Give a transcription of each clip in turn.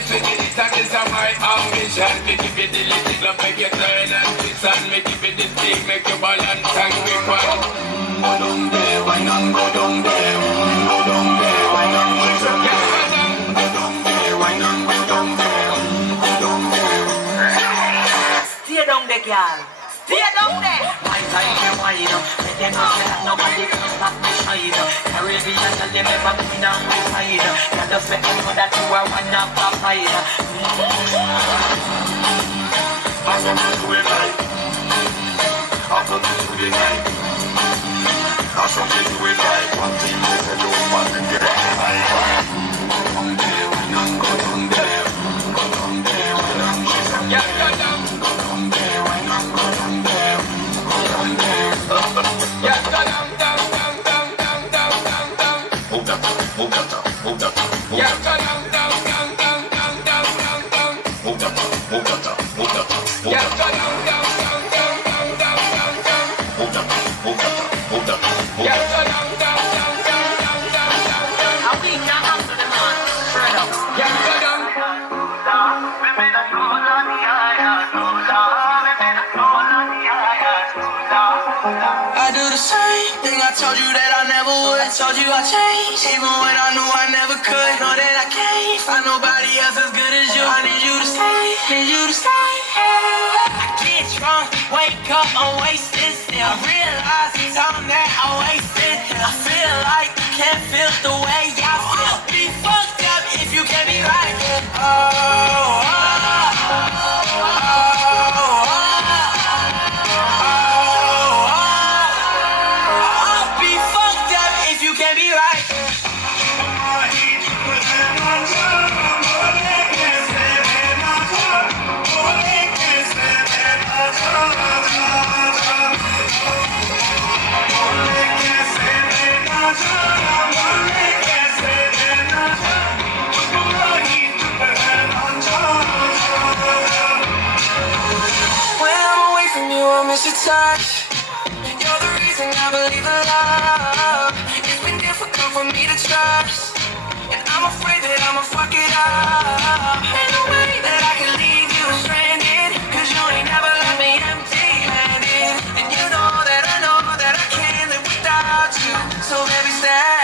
blessed with it, and it's my ambition. Me give you the little love, make you turn and twist, and me give you the thing, make you balance and grip on. Go down there, why not go down there? Go down there, why not go down there? Go down there, why not go down there? Go down there. Stay down there, girl. Stay down there. My time is wide up. Let them know that nobody can stop me shine up. Caribbean girl, they never been down my side. Can just let them know that you are one of a fight. I'm gonna do it right. I'm gonna do it right. I'm gonna do it right. One thing is I don't want to get it right. Go down there, why not go down there? Go down there, why not go down there? Go down there, why not go down there? Go down there. Yeah, go down, down, down, down, down, down, down, down. Hold up, hold up, hold up. Yeah, go down, down, down, down, down, down, down, down. Hold up, hold up, hold up. Yeah, go down, down, down, down, down, down, down, down. Hold up, hold up, hold up. Yeah, go down, down, down, down, down, down, down, down. I think you're up to the man. Straight up. Yeah, go down. I do the same thing I told you that I never would. I told you I'd change, even when I knew I never could. Know that I can't find nobody else as good as you. I need you to stay, need you to stay. I get drunk, wake up, I'm wasted still. I realize the time that I wasted. I feel like you can't feel the way I feel. Be fucked up if you can't be right. Miss your touch. You're the reason I believe in love. It's been difficult for me to trust, and I'm afraid that I'ma fuck it up. Ain't no way that I can leave you stranded, 'cause you ain't never left me empty-handed. And you know that I can't live without you. So baby, stay.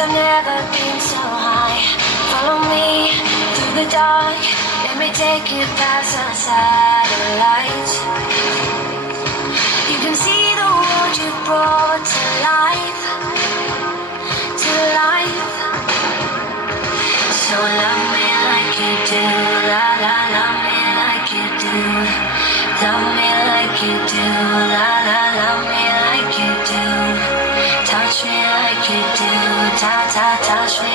I've never been so high. Follow me through the dark. Let me take you past the satellites. You can see the world you brought to life, to life. So love me like you do, la la, love me like you do. Love me like you do, la la, love me like you do. Touch me like you do, touch me